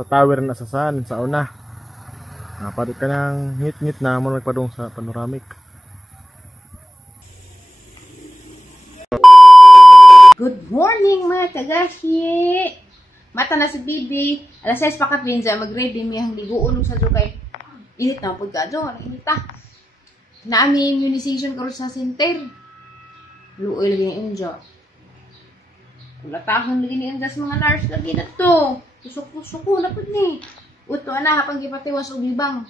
sa tower na sasan sa una. Padot ka ng ngit-ngit na mo nagpadung sa panoramic. Good morning mga kagahi! Mata na si Bibi. Alas 6 pa ka pinja, mag-ready miyang liguon sa kay init na po ka dyan. Init ta. Naami immunization karon sa center. Luoy lagi ni Inja. Kulatahon lagi ni Inja sa mga nurse lagi na to. Tusok-tusok na po ni. Uto na hapang gipatiwas og libang.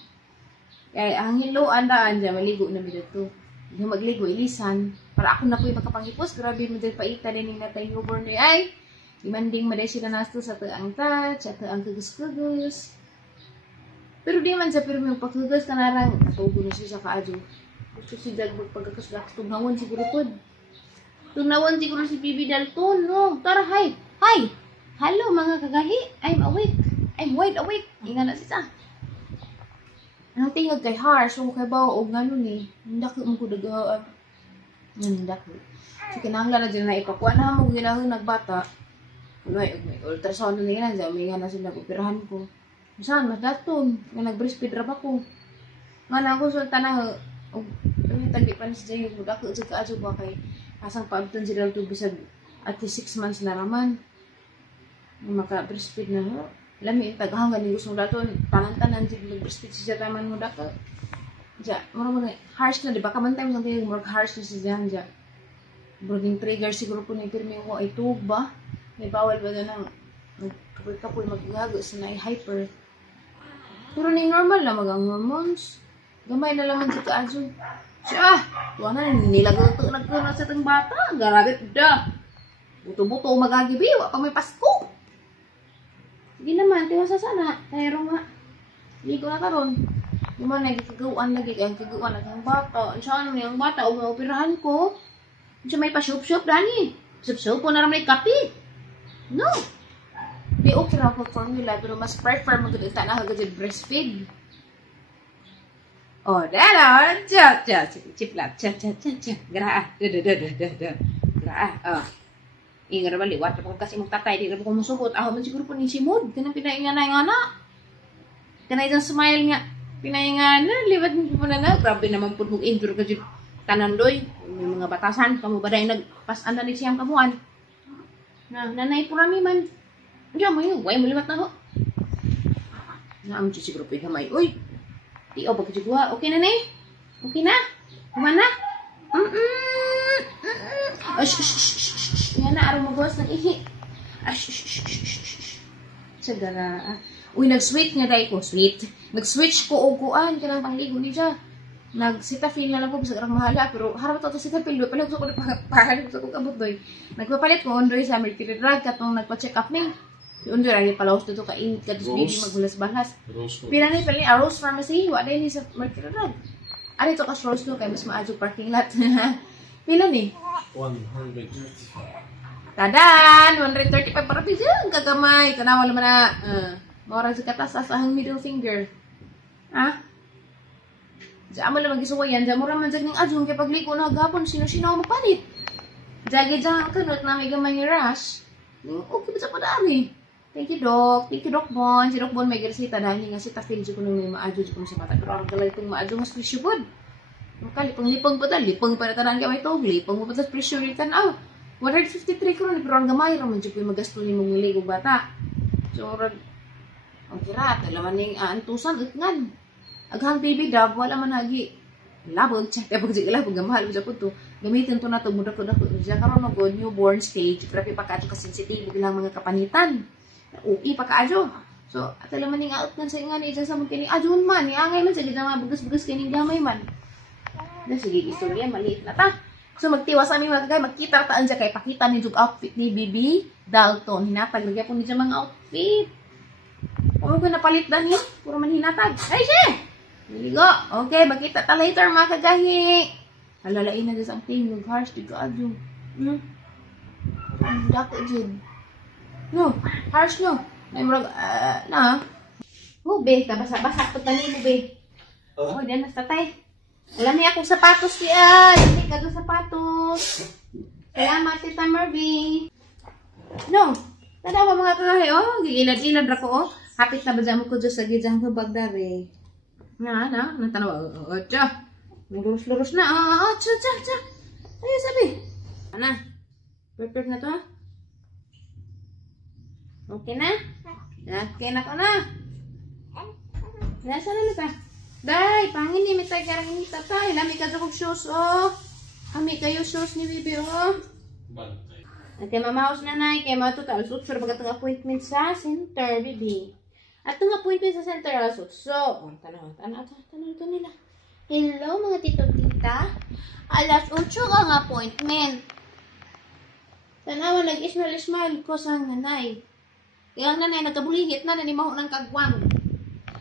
Kaya ang hiluan daan dyan, maligo na bida to. Hindi magligo, ilisan. Para ako na po yung makapanghipos. Grabe mo dahil paita din yung natay newborn na ay. Dimanding maday sila nasto sa taang touch, at taang kagus-kagus. Pero di man sa pero may pagkagus ka narang. Natubo na siya sa kaadyo. Gusto si Jagbog pagkakasdak. Tugnawan siguro po. Tugnawan siguro si Bibi Dalton. No, tara, hi. Hi. Hello mga kagahi. I'm awake. I'm wide awake. Inga na siya. Anong tingog kay harsh, so kay bawa o gano'n eh. Hindi mo ko dagaan. Hindi ko. So kinahanglan na dyan na ipakuha na mo ginahon nagbata. May ultrasound na nga dyan, may nga na sila operahan ko. Saan, mas daton. Nga nag-breastfeed rap ako. Nga na ako sulta na, tagdi pa na siya yung dako sa kaadyo ba kay asang paabtan sila ito bisag at 6 months na raman. Maka-breastfeed na ho. Lami, tagahangan yung gustong daton, tanan-tanan siya mag-breastfeed siya taman mo dako. Diya, marang harsh na, di ba? Kamantay mo sabi yung harsh na siya dyan. Brooding trigger siguro po na ipirmi ko ay tug ba? May bawal ba na ng kapoy-kapoy magagago sa na hyper. Pero na normal na magang hormones. Gamay na laman si Kaadyo. Siya, tuwa na nilagato nagkuna sa itong bata. Garagit da. Buto-buto magagibi, wapa may Pasko. Sige naman, tiwasa sana. Pero nga, hindi ko na karon. Yung mga nagkagawaan lagi, kaya kagawaan lagi ang bata. Saan mo yung bata, o maoperahan ko. Siya may pa-shop-shop, Dani. Shop-shop po na naman yung kape. No. Di okay na po formula, pero mas prefer magdita na hagad breastfeed. Oh, dada. Ciplat. Gra. Gra. Oh. Ingat naman liwat ako kasi magtatay di ko musubot. Ako man siguro po ni simod. Kanang pinainga na yung anak. Kanang isang smile nga. Pinainga na. Liwat mo po na. Grabe naman po mag-injure ka dyan. Tanandoy. May mga batasan. Kamu ba dahil nagpasan na ni siyang kamuan. Nanay po rami man. Diyan mo yun. Huwag mo liwat na ho. Naam siya siguro po yung gamay. Uy. Di o pagkajugwa. Okay na ni? Okay na? Kumana? Yan na, araw magwas ng ihi. Sagara. Uy, nag-sweet nga dahil ko. Sweet. Nag-switch ko o kuan. Kanang pangligo ni siya. Nag-sitafil na lang ko. Bisa karang mahala. Pero harap ito sitafil. Pala gusto ko nagpapahan. Gusto ko kabot doy. Nagpapalit ko. Ondoy sa Mercury Drug. Katong nagpa-check up ni. Ondoy ay palaos dito ka-init. Katos baby magbulas-balas. Pila na pala ni Rose Pharmacy. Wala ni sa Mercury Drug. Ano ito kas Rose no. Kaya mas maadyo parking lot. Pila ni? 130. Tadan! 135 para pisa. Ang gagamay. Tanawa naman na. Maurang sa katas asahang middle finger. Ha? Diyan mo lang mag-isuwayan. Diyan mo raman dyan ng adjong. Kaya pagliko na hagapon, sino-sino ang mapalit. Diyan dyan ang kanot na may gamay ni Rush. Okay ba sa padami? Thank you, Doc. Thank you, Doc Bon. Si Doc Bon may garsita dahil nga si Tafil dyan ko nung may maadyo dyan ko sa mata. Pero ang galay itong maadyo mas presyo bod. Lipang-lipang pa tal. Lipang pa na tanan ka may tog. Lipang pa ta presyo rin tanaw. 153 ko rin. Pero ang gamay raman dyan po yung magasto ni mong ligo bata. So, ang kirat. Alaman niya yung aantusan. Ngan. Aghang baby dog. Wala man lagi. Labog. Kaya pag siya labog. Gamahal mo siya po ito. Gamitin ito na ito. Muda ko na ito. Diyan karoon mag newborn stage. Grabe pa kaadyo ka-sensitive. Bilang mga kapanitan. Uwi pa kaadyo. So, at alaman niya out nga sa nga ni. Diyan sa mga kining adyon man. Angay man. Sige na bugas-bugas kining gamay man. Sige, istorya. Maliit na ta. So, magtiwas sa aming mga kagay. Magkita taan siya kay pakita ni Jug outfit ni Bibi Dalton. Hinatag. Lagyan po niya mga outfit. Puro ko napalit na niya. Puro man hinatag. Ay, siya! Diligo. Okay, magkita ta later mga kagahi. Alalain na dyan sa aking harsh. Di ka adyo. Dako dyan. No, harsh no. May murag, na. Be, basa-basa. Pagkani mo, be. Oh, diyan mas tatay. Alam niya akong sapatos siya. Hindi ka doon sapatos. Salamat, Tita Mervy. No. Tanawa mga kagahi, oh. Gilad-ilad ra ko, oh. Hapit na ba dyan mo ko dyan sa gijang hubag dari? Natanaw. Tsa. Lurus-lurus na. Tsa. Ayo sabi. Ano? Perfect na to ha? Okay na? Okay na ka na? Nasa na ka? Day, pangin ni mitay karang ni tatay. Lami ka dyan kong shoes oh. Kami kayo shoes ni Bibi oh. Okay, mamaos na na. Kaya matutal. Pero pagkatong appointment sa center, Bibi. At itong appointment sa center, so, tanaw ito nila. Hello, mga tito-tita. Alas 8 ang appointment. Tanawa, nag-ismail ko sa nanay. Kaya ang nanay, nagkabulihit na, nanimaho ng kagwang.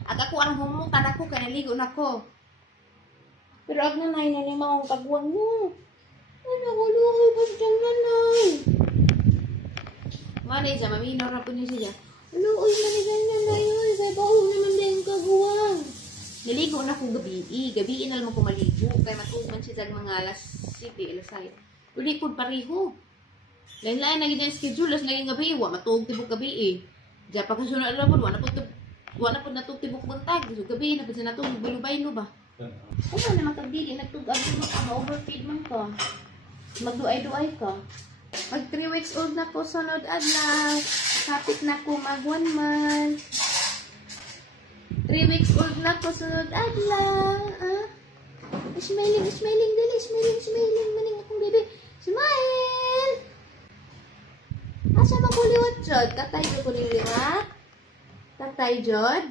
At ako, ang humutan ako, kaya naligo na ko. Pero ang nanay, nanimaho ang kagwang mo. Ano ko, luhay pa siyang nanay. Manay siya, maminor na po niya siya. Ano, uy, manigan na na yun. Kaya baho naman din kaguwang. Naligo na akong gabi. Gabiin na naman ko maligo. Kaya matuman siya sa mga alas 7, alas 8. Uli po pareho. Lain-lain na ganyan schedule. Las laging gabi. Matug tibok gabi eh. Diyan pagkasunod na po. Wala po natug tibok bantag. So gabi na po siya natug. Baylo-baylo ba? Ano naman kagdili. Nagtug ma-overfeed man ka. Magduay-duay ka. Mag 3 weeks old na po sunod adlaw. Kapit na ko mag 1 month. 3 weeks old na ko sunod adlaw. Smiling dali. Smiling. Maning akong baby. Smile! Asa ba ko liwat, Jod? Tatay Jod ko liwat? Tatay Jod?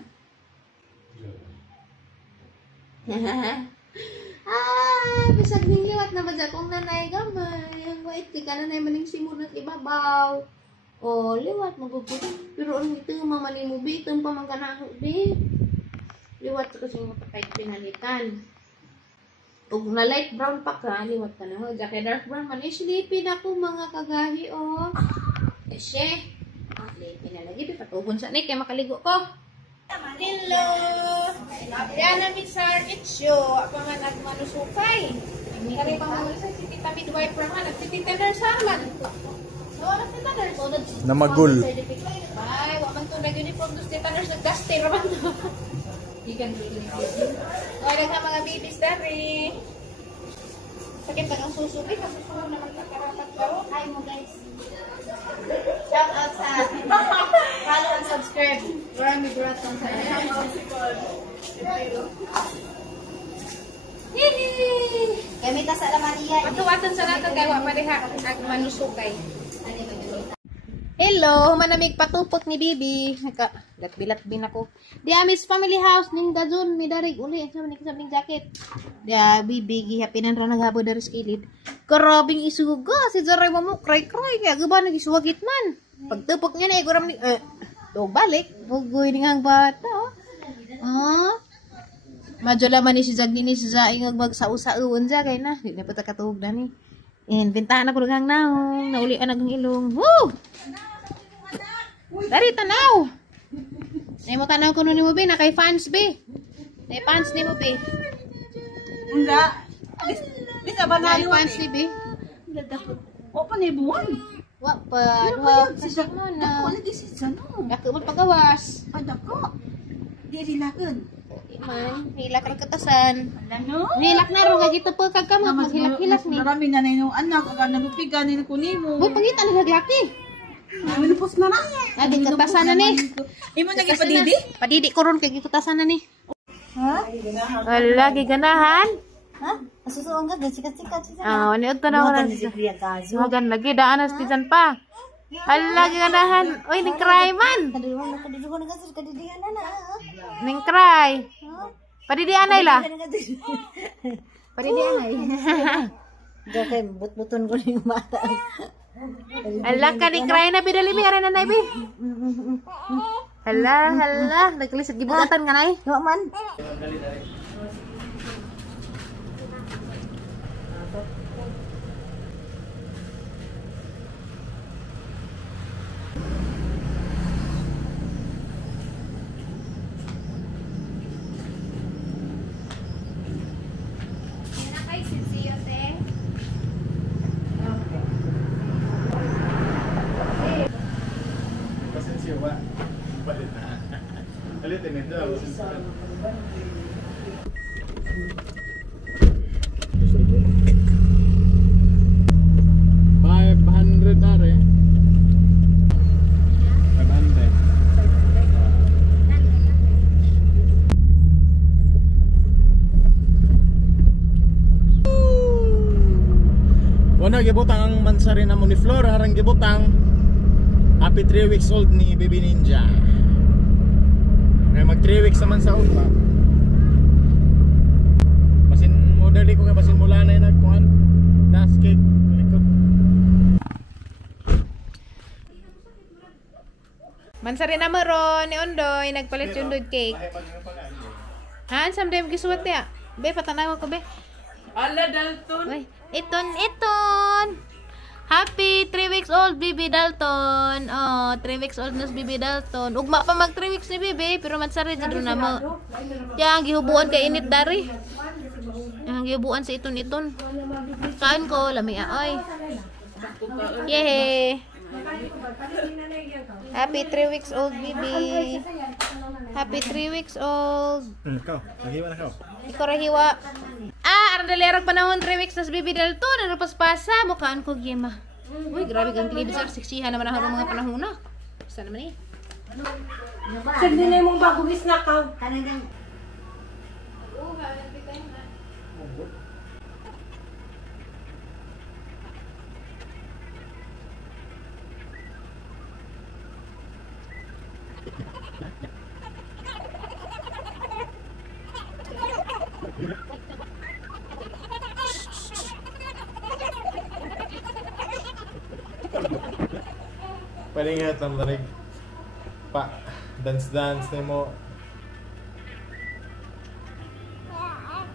Bisag ning liwat na ba dyan kung nanay gamay. Ang white, di ka nanay maning simunat ibabaw. Liwat magugod. Pero ang ito yung mamali mo, bi. Ito yung pamangkanaho, bi. Liwat kasi mo kahit pinalitan. Pag na light brown pa ka, liwat ka na ho. Jake dark brown man. Sleepy na po mga kagahi, oh. Esye. Sleepy na lagi. Patugon sa ni, kaya makaligo ko. Hello! Yan namin sa Itcho. Ako nga nagmanusukay. Kari pang malusay si Tita Midwife nga. Nagtitita nurse naman. Nagtitita nurse. Namagul. Ay, waman to nag-uniform dos Tita nurse. Nag-dusty naman to. Ikan dito ni baby. Nga mga babies dari. Sakit pa ng susubi. Kasusunod naman kakarapat ko. Hi mo guys. Shout out sa follow and subscribe. Marami buratang sa kami ta sa Maria. Patuwatan sa nato kay wa pareha ag manusukay. Hello, manamig patupot ni Bibi. Lat-bilat bin ako. Di amis family house ning gazon mi darig uli sa ning jacket. Dia Bibi gihapinan ra naghabo dari skilid. Karabing isuga si Jaray mo cry kaya gaba nagisuwagit man. Pagtupok niya na iguram ni balik bugoy ning bata. Madyo man ni si Jagni ni sa ingag magsausaon ja kay na. Di na pa katug na ni. Inventahan ako ng naong naulian ang ilong. Woo! Dari tanaw. Ay mo tanaw kuno ni mo be na kay fans be. Nay fans ni mo be. Enggak. Di sa Nay banalo. fans ni be. O pa ni buwan. Wa pa duha sa mo na. Ako lagi si Jano. Ako mo pagawas. Ada ko. Di rilakeun. Man, hilak ra katasan. Ano? Hilak na ro gagito po kag kamot maghilak-hilak ni. Marami na nung anak ag nalupigan ni kunimo. Mo pangitan naglaki. Minupos na na. Adi katasan na ni. Imo lagi padidi? Padidi ko ron kay katasan na ni. Ha? Wala giganahan. Ha? Asusuon ka sikat-sikat siya. Ni udto na wala. Magan lagi daan as tijan pa. Hala giganahan. Oy ning cry man. Kadiduhan na gasir kadidihan na. Ning cry. Padidi anay la. Padidi anay. Dake but-buton ko ning mata. Hala ka ning cry na bidali mi ara na nay bi. Hala, naglisod gibutatan nga nay. Wa man. 500 na rin. 500. Wala gibutang ang mansari na mo ni Flor, harang gibutang happy 3 weeks old ni Baby Ninja. Kaya mag 3 weeks naman sa pa. Basin mo dali ko kay basin mula na nagkuhan. Das cake likod. Mansari na mo ron ni Ondoy nagpalit yung Ondoy cake. Han, someday gisuwat ya. Be patanaw ko be. Ala, Dalton. Uy, iton. Happy 3 weeks old Bibi Dalton. Oh, 3 weeks old na si Bibi Dalton. Ugma pa mag 3 weeks ni Bibi, pero mansari jud na mo. Yang gihubuan kay init dari. Yang gihubuan si iton. Kain ko lami oy. Yay. Happy 3 weeks old Bibi. Happy 3 weeks old. Ikaw, nahiwa na ikaw. Ikaw rahiwa. Aran dalerag panahon 3 weeks nas Bibi Dalton. Ano paspasa mukhaan ko gima. Uy, grabe kang klibisar. Siksihan naman ako ng mga panahon na. Isa naman eh. Sagdi na yung bagong na ka. Kanang Palingat lang tarig. Pa, dance na mo. Wow.